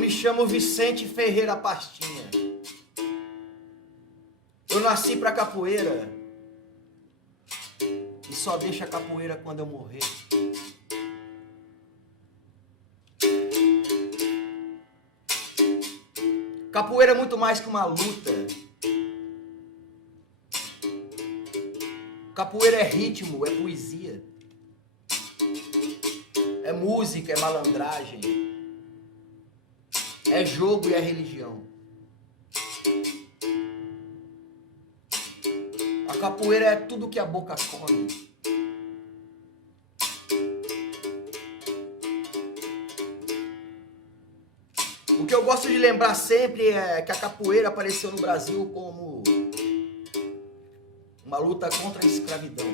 me chamo Vicente Ferreira Pastinha. Eu nasci pra capoeira e só deixo a capoeira quando eu morrer. Capoeira é muito mais que uma luta. Capoeira é ritmo, é poesia. É música, é malandragem. É jogo e é religião. A capoeira é tudo que a boca come. O que eu gosto de lembrar sempre é que a capoeira apareceu no Brasil como uma luta contra a escravidão.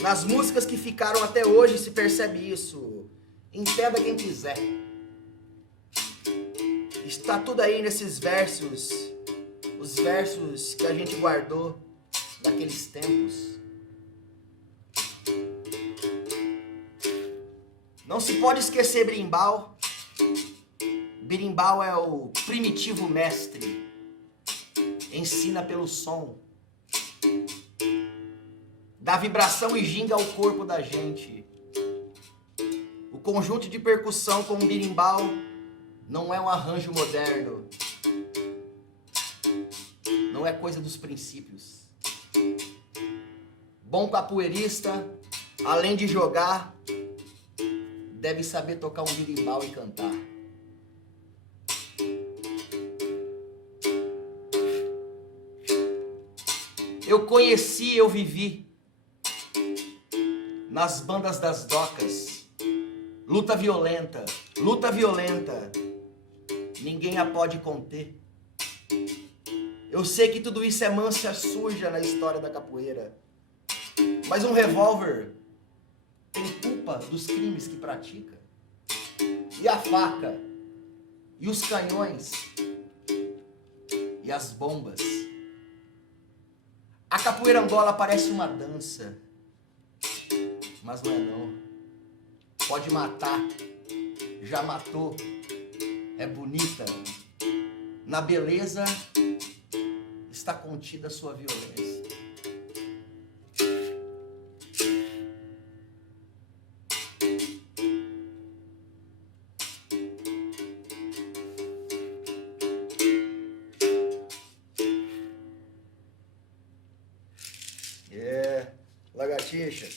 Nas músicas que ficaram até hoje se percebe isso. Entenda quem quiser. Está tudo aí nesses versos, os versos que a gente guardou daqueles tempos. Não se pode esquecer berimbau. Berimbau é o primitivo mestre. Ensina pelo som. Dá vibração e ginga ao corpo da gente. O conjunto de percussão com o berimbau não é um arranjo moderno. Não é coisa dos princípios. Bom capoeirista, além de jogar, deve saber tocar um berimbau e cantar. Eu conheci, eu vivi nas bandas das docas. Luta violenta, ninguém a pode conter. Eu sei que tudo isso é mancha suja na história da capoeira. Mas um revólver tem culpa dos crimes que pratica. E a faca, e os canhões, e as bombas. A capoeira Angola parece uma dança, mas não é não. Pode matar, já matou, é bonita. Na beleza está contida a sua violência. Lagartixa.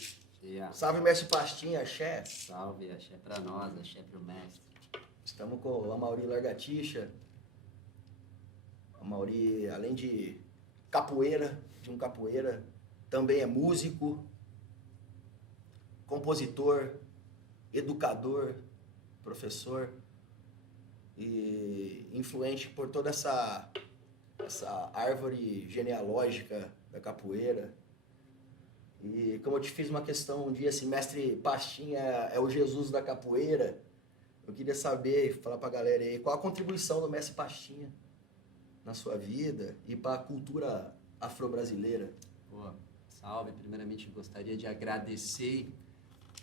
Yeah. Salve, mestre Pastinha, axé. Salve, axé pra nós, axé pro mestre. Estamos com o Amauri Lagartixa. Amauri, além de um capoeira, também é músico, compositor, educador, professor e influente por toda essa árvore genealógica da capoeira. E como eu te fiz uma questão um dia assim, mestre Pastinha é o Jesus da capoeira, eu queria saber, falar pra galera aí, qual a contribuição do mestre Pastinha na sua vida e para a cultura afro-brasileira? Pô, salve, primeiramente gostaria de agradecer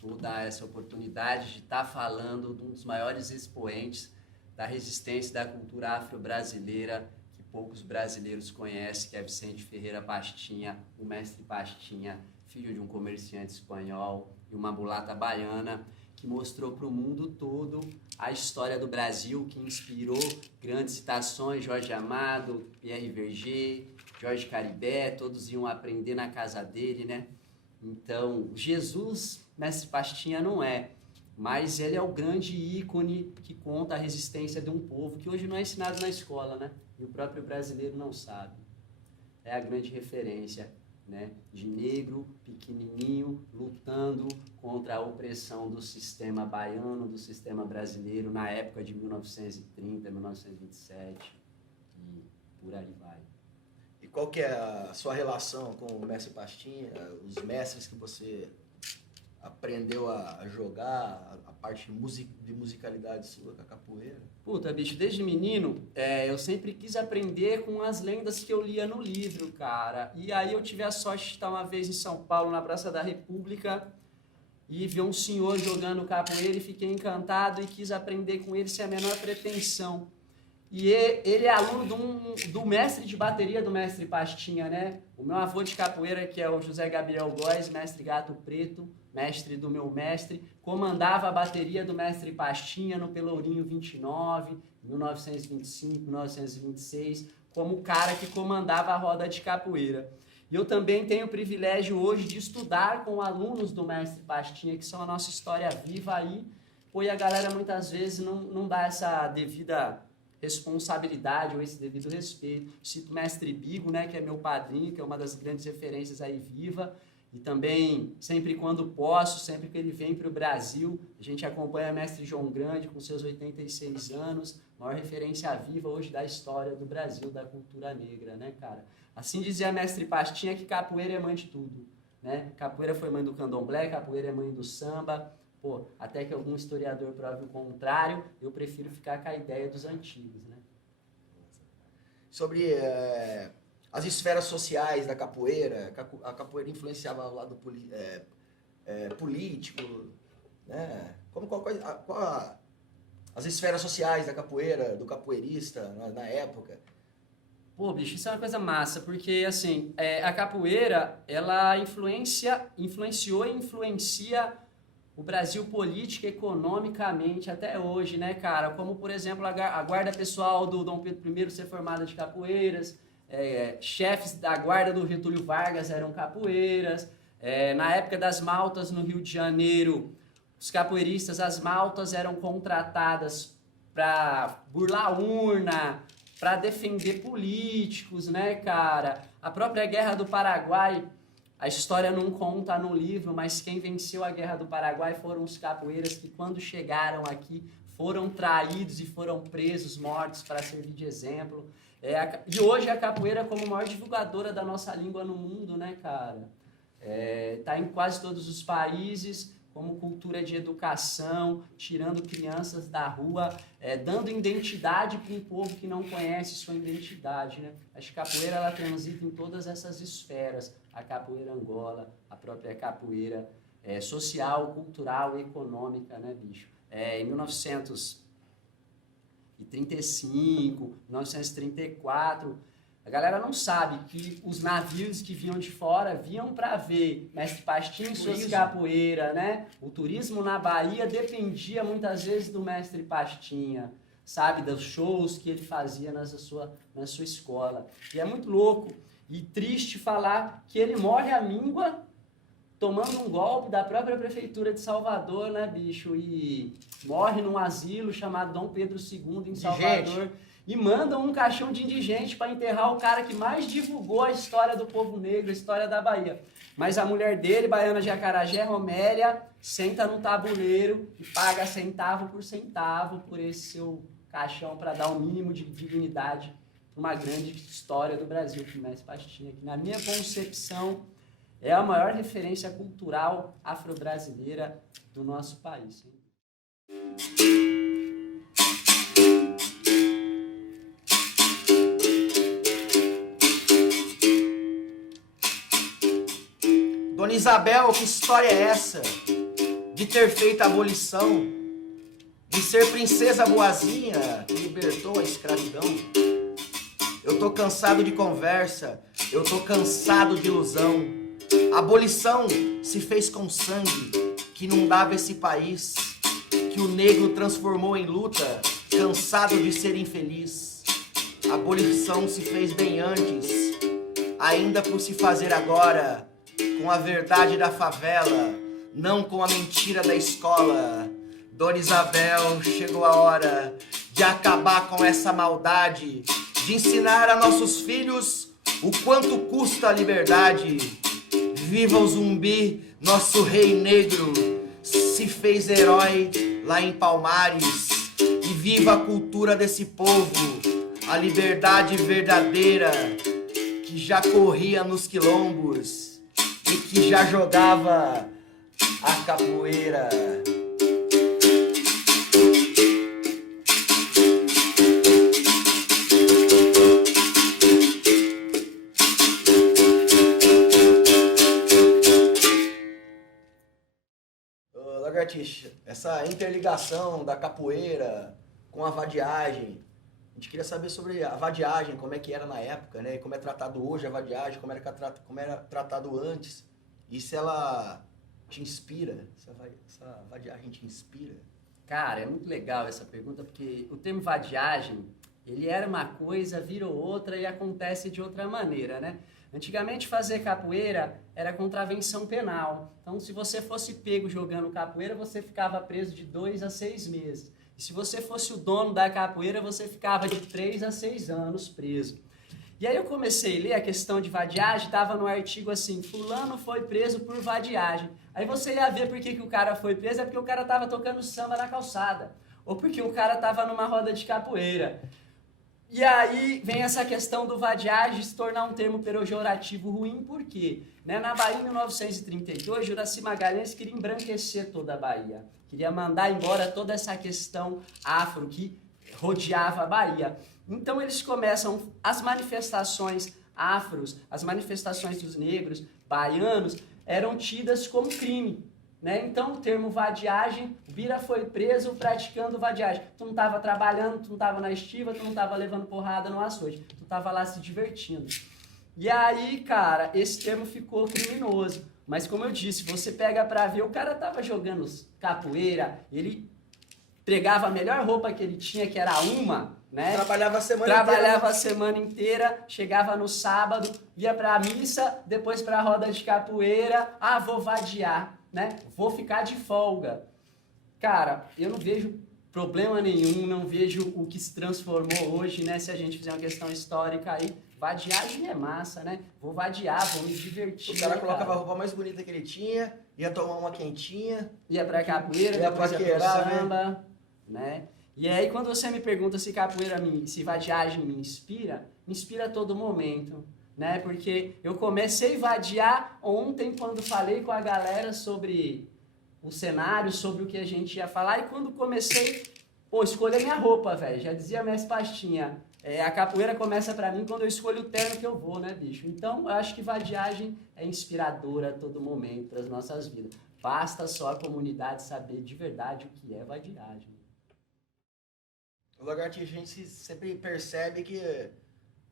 toda essa oportunidade de estar falando de um dos maiores expoentes da resistência da cultura afro-brasileira, que poucos brasileiros conhecem, que é Vicente Ferreira Pastinha, o mestre Pastinha, filho de um comerciante espanhol e uma mulata baiana, que mostrou para o mundo todo a história do Brasil, que inspirou grandes citações, Jorge Amado, Pierre Verger, Jorge Caribé, todos iam aprender na casa dele, né? Então, Jesus, mestre Pastinha não é, mas ele é o grande ícone que conta a resistência de um povo que hoje não é ensinado na escola, né? E o próprio brasileiro não sabe. É a grande referência, né, de negro, pequenininho, lutando contra a opressão do sistema baiano, do sistema brasileiro, na época de 1930, 1927, e por aí vai. E qual que é a sua relação com o mestre Pastinha, os mestres que você aprendeu a jogar, a parte de musicalidade sua com a capoeira? Puta, bicho, desde menino, eu sempre quis aprender com as lendas que eu lia no livro, cara. E aí eu tive a sorte de estar uma vez em São Paulo, na Praça da República, e vi um senhor jogando capoeira e fiquei encantado e quis aprender com ele sem a menor pretensão. E ele é aluno do mestre de bateria do mestre Pastinha, né? O meu avô de capoeira, que é o José Gabriel Góes, mestre Gato Preto, mestre do meu mestre, comandava a bateria do mestre Pastinha no Pelourinho 29, 1925, 1926, como o cara que comandava a roda de capoeira. E eu também tenho o privilégio hoje de estudar com alunos do mestre Pastinha, que são a nossa história viva aí, e a galera muitas vezes não dá essa devida responsabilidade ou esse devido respeito. Cito o mestre Bigo, né, que é meu padrinho, que é uma das grandes referências aí viva, e também, sempre quando posso, sempre que ele vem para o Brasil, a gente acompanha o mestre João Grande com seus 86 anos, maior referência viva hoje da história do Brasil, da cultura negra, né, cara? Assim dizia mestre Pastinha que capoeira é mãe de tudo, né? Capoeira foi mãe do candomblé, capoeira é mãe do samba. Pô, até que algum historiador prove o contrário, eu prefiro ficar com a ideia dos antigos, né? Sobre as esferas sociais da capoeira, a capoeira influenciava o lado político, né? As esferas sociais da capoeira, do capoeirista na época? Pô, bicho, isso é uma coisa massa, porque, assim, a capoeira, ela influenciou e influencia o Brasil política e economicamente até hoje, né, cara? Como, por exemplo, a guarda pessoal do Dom Pedro I ser formada de capoeiras, chefes da guarda do Getúlio Vargas eram capoeiras, na época das maltas no Rio de Janeiro, os capoeiristas, as maltas eram contratadas para burlar a urna, para defender políticos, né, cara? A própria Guerra do Paraguai, a história não conta no livro, mas quem venceu a Guerra do Paraguai foram os capoeiras que, quando chegaram aqui, foram traídos e foram presos, mortos, para servir de exemplo. E hoje a capoeira, como maior divulgadora da nossa língua no mundo, né, cara? Tá em quase todos os países, como cultura de educação, tirando crianças da rua, dando identidade para um povo que não conhece sua identidade, né? Acho que a capoeira, ela transita em todas essas esferas. A capoeira Angola, a própria capoeira social, cultural e econômica, né, bicho? Em 1935, 1934, a galera não sabe que os navios que vinham de fora vinham para ver mestre Pastinha e suas capoeiras, né? O turismo na Bahia dependia muitas vezes do mestre Pastinha, sabe? Dos shows que ele fazia na sua escola. E é muito louco e triste falar que ele morre à míngua tomando um golpe da própria prefeitura de Salvador, né, bicho? E morre num asilo chamado Dom Pedro II em Salvador. E mandam um caixão de indigente para enterrar o cara que mais divulgou a história do povo negro, a história da Bahia. Mas a mulher dele, baiana de Acarajé, Romélia, senta no tabuleiro e paga centavo por esse seu caixão para dar o mínimo de dignidade para uma grande história do Brasil, que o mestre Pastinha, que na minha concepção é a maior referência cultural afro-brasileira do nosso país. Dona Isabel, que história é essa? De ter feito a abolição, de ser princesa boazinha que libertou a escravidão. Eu tô cansado de conversa, eu tô cansado de ilusão. A abolição se fez com sangue que inundava esse país, que o negro transformou em luta, cansado de ser infeliz. A abolição se fez bem antes, ainda por se fazer agora, com a verdade da favela, não com a mentira da escola. Dona Isabel, chegou a hora de acabar com essa maldade, de ensinar a nossos filhos o quanto custa a liberdade. Viva o Zumbi, nosso rei negro, se fez herói lá em Palmares. E viva a cultura desse povo, a liberdade verdadeira, que já corria nos quilombos e que já jogava a capoeira. Lagartixa, essa interligação da capoeira com a vadiagem, a gente queria saber sobre a vadiagem, como é que era na época, né? Como é tratado hoje a vadiagem, como era tratado antes, e se ela te inspira, essa vadiagem te inspira? Cara, é muito legal essa pergunta, porque o termo vadiagem, ele era uma coisa, virou outra e acontece de outra maneira, né? Antigamente fazer capoeira era contravenção penal. Então, se você fosse pego jogando capoeira, você ficava preso de 2 a 6 meses. E se você fosse o dono da capoeira, você ficava de 3 a 6 anos preso. E aí eu comecei a ler a questão de vadiagem, estava no artigo assim, fulano foi preso por vadiagem. Aí você ia ver por que o cara foi preso, é porque o cara estava tocando samba na calçada. Ou porque o cara estava numa roda de capoeira. E aí vem essa questão do vadiagem se tornar um termo pejorativo ruim, por quê? Né? Na Bahia, em 1932, Juracy Magalhães queria embranquecer toda a Bahia. Queria mandar embora toda essa questão afro que rodeava a Bahia. Então eles começam as manifestações afros, as manifestações dos negros, baianos, eram tidas como crime. Né? Então o termo vadiagem, o Bira foi preso praticando vadiagem. Tu não estava trabalhando, tu não estava na estiva, tu não estava levando porrada no açoite, tu estava lá se divertindo. E aí, cara, esse termo ficou criminoso. Mas como eu disse, você pega pra ver, o cara tava jogando capoeira, ele pegava a melhor roupa que ele tinha, que era uma, né? Trabalhava a semana inteira, chegava no sábado, ia pra missa, depois pra roda de capoeira, vou vadiar. Né? Vou ficar de folga. Cara, eu não vejo problema nenhum, não vejo o que se transformou hoje, né? Se a gente fizer uma questão histórica aí, vadiagem é massa, né? Vou vadiar, vou me divertir. O cara colocava a roupa mais bonita que ele tinha, ia tomar uma quentinha, ia pra capoeira, ia depois ia pro samba, né? E aí quando você me pergunta se se vadiagem me inspira a todo momento. Né? Porque eu comecei a vadiar ontem quando falei com a galera sobre o cenário, sobre o que a gente ia falar, e quando comecei, escolher minha roupa, velho. Já dizia a Mestre Pastinha, a capoeira começa pra mim quando eu escolho o terno que eu vou, né, bicho? Então, eu acho que vadiagem é inspiradora a todo momento para as nossas vidas. Basta só a comunidade saber de verdade o que é vadiagem. O Lagartixa, a gente sempre percebe que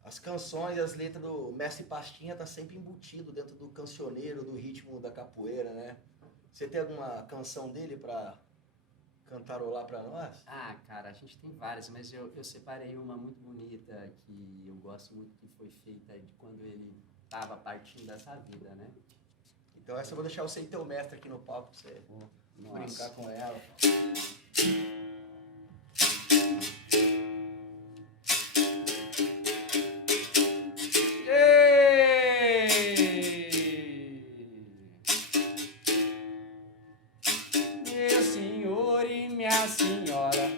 as canções e as letras do Mestre Pastinha tá sempre embutido dentro do cancioneiro, do ritmo da capoeira, né? Você tem alguma canção dele pra cantarolar pra nós? Cara, a gente tem várias, mas eu separei uma muito bonita que eu gosto muito, que foi feita de quando ele tava partindo dessa vida, né? Então essa eu vou deixar você e teu mestre aqui no palco pra você brincar com ela. Meu senhor e minha senhora,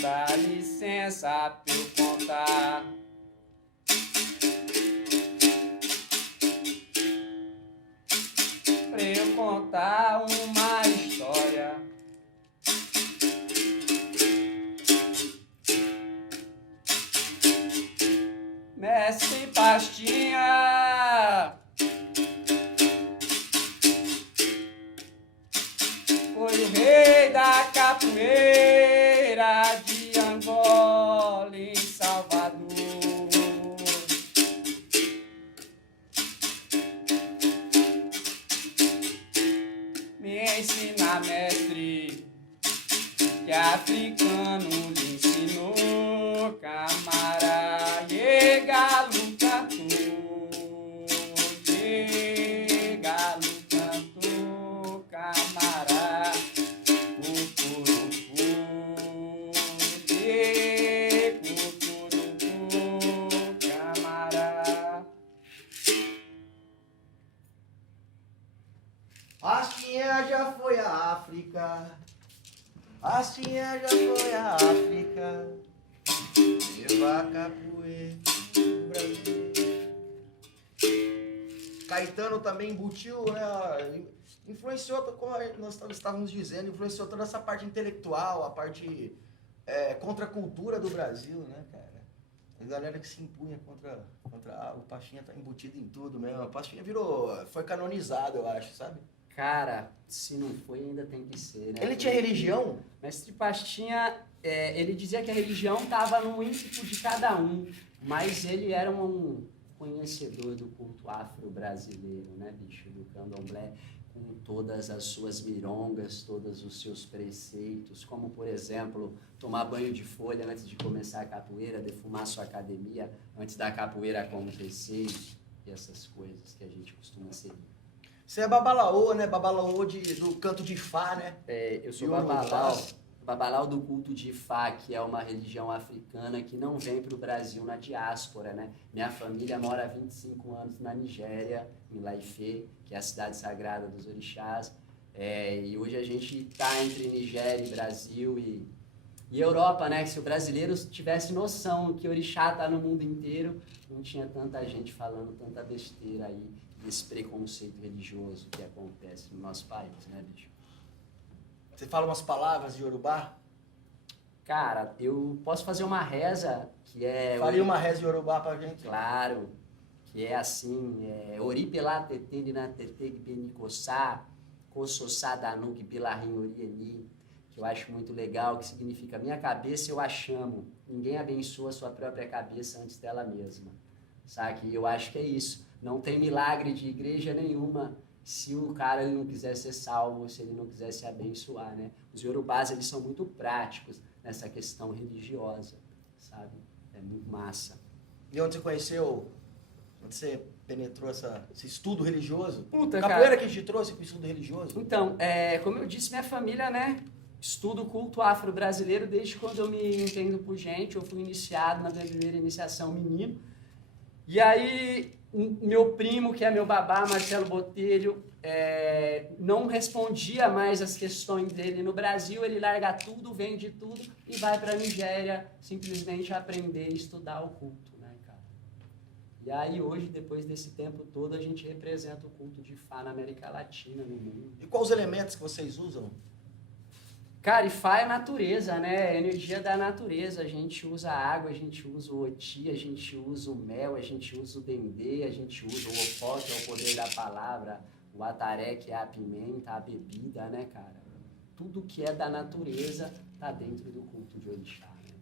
dá licença pra eu contar. Pra eu contar uma história. Mestre Pastinha foi o rei da capoeira de Angola em Salvador. Me ensina, mestre, que africano lhe ensinou, camarada. Galo cantou, camará, cucurucu, camará. Pastinha já foi à África, Pastinha já foi à África, levar capoeira no Brasil. Caetano também embutiu, né? Influenciou, como nós estávamos dizendo, influenciou toda essa parte intelectual, a parte contracultura do Brasil, né, cara? A galera que se impunha contra o Pastinha tá embutido em tudo mesmo. O Pastinha foi canonizado, eu acho, sabe? Cara, se não foi, ainda tem que ser, né? Ele tinha religião? Mestre Pastinha, ele dizia que a religião estava no ímpeto de cada um, mas ele era um conhecedor do culto afro-brasileiro, né, bicho? Do candomblé, com todas as suas mirongas, todos os seus preceitos, como, por exemplo, tomar banho de folha antes de começar a capoeira, defumar sua academia antes da capoeira acontecer, e essas coisas que a gente costuma seguir. Você é babalaô, né? Babalaô do canto de Ifá, né? Eu sou babalau do culto de Ifá, que é uma religião africana que não vem para o Brasil na diáspora, né? Minha família mora há 25 anos na Nigéria, em Laifé, que é a cidade sagrada dos orixás. E hoje a gente está entre Nigéria e Brasil e Europa, né? Se o brasileiro tivesse noção que orixá está no mundo inteiro, não tinha tanta gente falando tanta besteira aí, desse preconceito religioso que acontece no nosso país, né, bicho? Você fala umas palavras de Yorubá? Cara, eu posso fazer uma reza que é... Faria uma reza de Yorubá pra gente? Claro, que é assim, Ori pela tetene na teteg benikossá, kosossá danuk pela rinhorieni, que eu acho muito legal, que significa minha cabeça eu a chamo, ninguém abençoa a sua própria cabeça antes dela mesma, sabe? Eu acho que é isso. Não tem milagre de igreja nenhuma se o cara ele não quiser ser salvo, se ele não quiser se abençoar, né? Os yorubás, eles são muito práticos nessa questão religiosa, sabe? É muito massa. E onde você conheceu, onde você penetrou esse estudo religioso? Puta, Capoeira cara. que te trouxe pro estudo religioso? Então, como eu disse, minha família, né? Estudo culto afro-brasileiro desde quando eu me entendo por gente. Eu fui iniciado na minha primeira iniciação menino. E aí... meu primo, que é meu babá, Marcelo Botelho, não respondia mais as questões dele no Brasil, ele larga tudo, vende tudo e vai para a Nigéria simplesmente aprender e estudar o culto, né, cara? E aí hoje, depois desse tempo todo, a gente representa o culto de Ifá na América Latina, no mundo. E quais os elementos que vocês usam? Cara, Ifá é natureza, né? É energia da natureza. A gente usa a água, a gente usa o oti, a gente usa o mel, a gente usa o dendê, a gente usa o opó, que é o poder da palavra, o ataré, que é a pimenta, a bebida, né, cara? Tudo que é da natureza tá dentro do culto de orixá, né?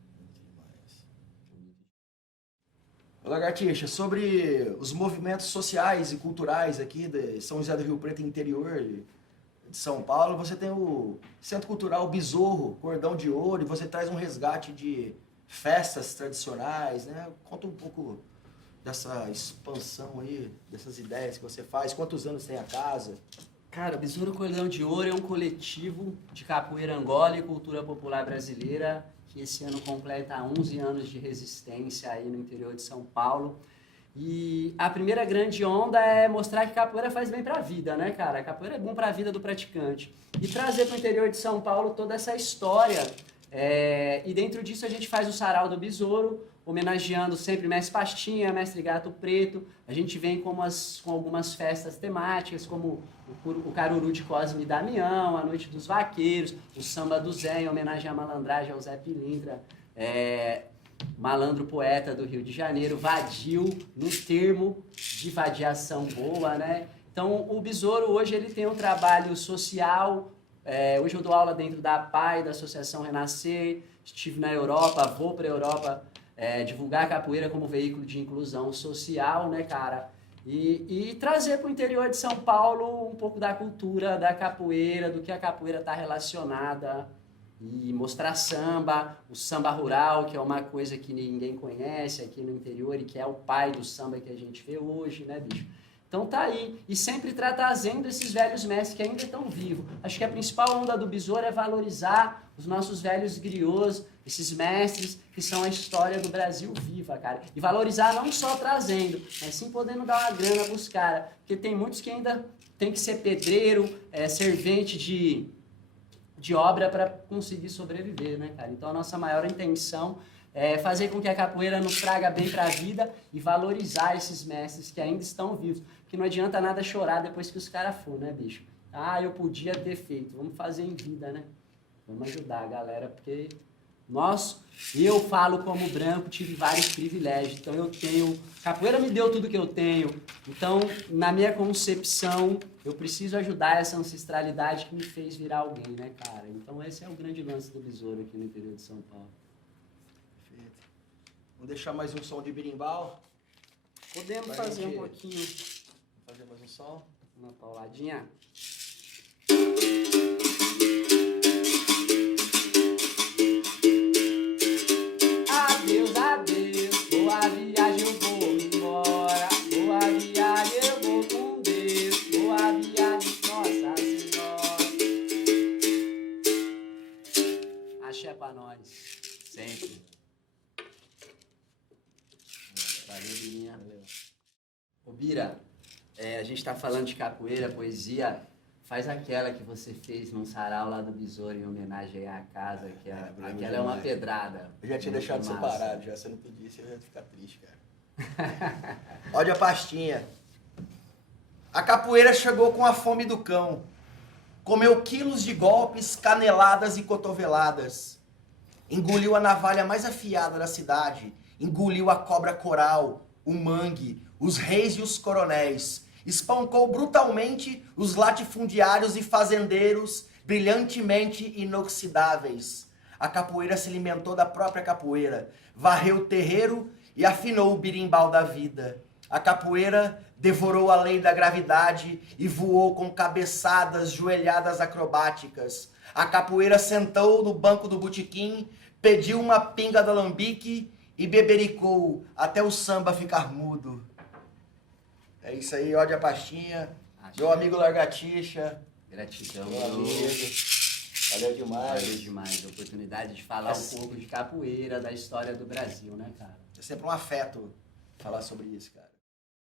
Lagartixa, sobre os movimentos sociais e culturais aqui de São José do Rio Preto, interior de São Paulo, você tem o Centro Cultural Besouro, Cordão de Ouro, e você traz um resgate de festas tradicionais, né? Conta um pouco dessa expansão aí, dessas ideias que você faz, quantos anos tem a casa? Cara, o Besouro Cordão de Ouro é um coletivo de capoeira Angola e cultura popular brasileira que esse ano completa 11 anos de resistência aí no interior de São Paulo. E a primeira grande onda é mostrar que capoeira faz bem pra vida, né, cara? Capoeira é bom pra vida do praticante. E trazer pro interior de São Paulo toda essa história. E dentro disso a gente faz o Sarau do Besouro, homenageando sempre Mestre Pastinha, Mestre Gato Preto. A gente vem com algumas festas temáticas, como o Caruru de Cosme e Damião, a Noite dos Vaqueiros, o Samba do Zé, em homenagem à malandragem ao Zé Pilintra. Malandro poeta do Rio de Janeiro, vadio no termo de vadiação boa, né? Então, o Besouro hoje ele tem um trabalho social. Hoje eu dou aula dentro da APAI, da Associação Renascer. Estive na Europa, vou para a Europa divulgar a capoeira como veículo de inclusão social, né, cara? E trazer para o interior de São Paulo um pouco da cultura da capoeira, do que a capoeira está relacionada. E mostrar samba, o samba rural, que é uma coisa que ninguém conhece aqui no interior e que é o pai do samba que a gente vê hoje, né, bicho? Então tá aí. E sempre trazendo esses velhos mestres que ainda estão vivos. Acho que a principal onda do Besouro é valorizar os nossos velhos griots, esses mestres que são a história do Brasil viva, cara. E valorizar não só trazendo, mas sim podendo dar uma grana pros caras. Porque tem muitos que ainda tem que ser pedreiro, servente de obra para conseguir sobreviver, né, cara? Então a nossa maior intenção é fazer com que a capoeira nos traga bem para a vida e valorizar esses mestres que ainda estão vivos. Porque não adianta nada chorar depois que os caras for, né, bicho? Ah, eu podia ter feito. Vamos fazer em vida, né? Vamos ajudar a galera, porque nosso. E eu falo como branco, tive vários privilégios. Então eu tenho... Capoeira me deu tudo que eu tenho. Então, na minha concepção, eu preciso ajudar essa ancestralidade que me fez virar alguém, né, cara? Então esse é o grande lance do besouro aqui no interior de São Paulo. Perfeito. Vamos deixar mais um som de berimbau? Podemos fazer um pouquinho. Vamos fazer mais um som? Uma pauladinha. Adeus, adeus, boa viagem, eu vou embora. Boa viagem, eu vou com Deus. Boa viagem, Nossa Senhora. Axé pra nós, sempre. Valeu, Birinha. Valeu. Ô, Bira, a gente tá falando de capoeira, poesia. Faz aquela que você fez num sarau lá do Besouro em homenagem à casa, que aquela é uma pedrada. Eu já tinha deixado separado, já. Se eu não pedisse, eu ia ficar triste, cara. Olha a pastinha. A capoeira chegou com a fome do cão. Comeu quilos de golpes, caneladas e cotoveladas. Engoliu a navalha mais afiada da cidade. Engoliu a cobra coral, o mangue, os reis e os coronéis. Espancou brutalmente os latifundiários e fazendeiros brilhantemente inoxidáveis. A capoeira se alimentou da própria capoeira, varreu o terreiro e afinou o birimbau da vida. A capoeira devorou a lei da gravidade e voou com cabeçadas, joelhadas acrobáticas. A capoeira sentou no banco do botequim, pediu uma pinga do alambique e bebericou até o samba ficar mudo. É isso aí, ódio a pastinha. Meu amigo Largatixa. Gratidão, meu amigo. Valeu demais. Valeu demais. A oportunidade de falar um pouco de capoeira, da história do Brasil, né, cara? É sempre um afeto falar sobre isso, cara.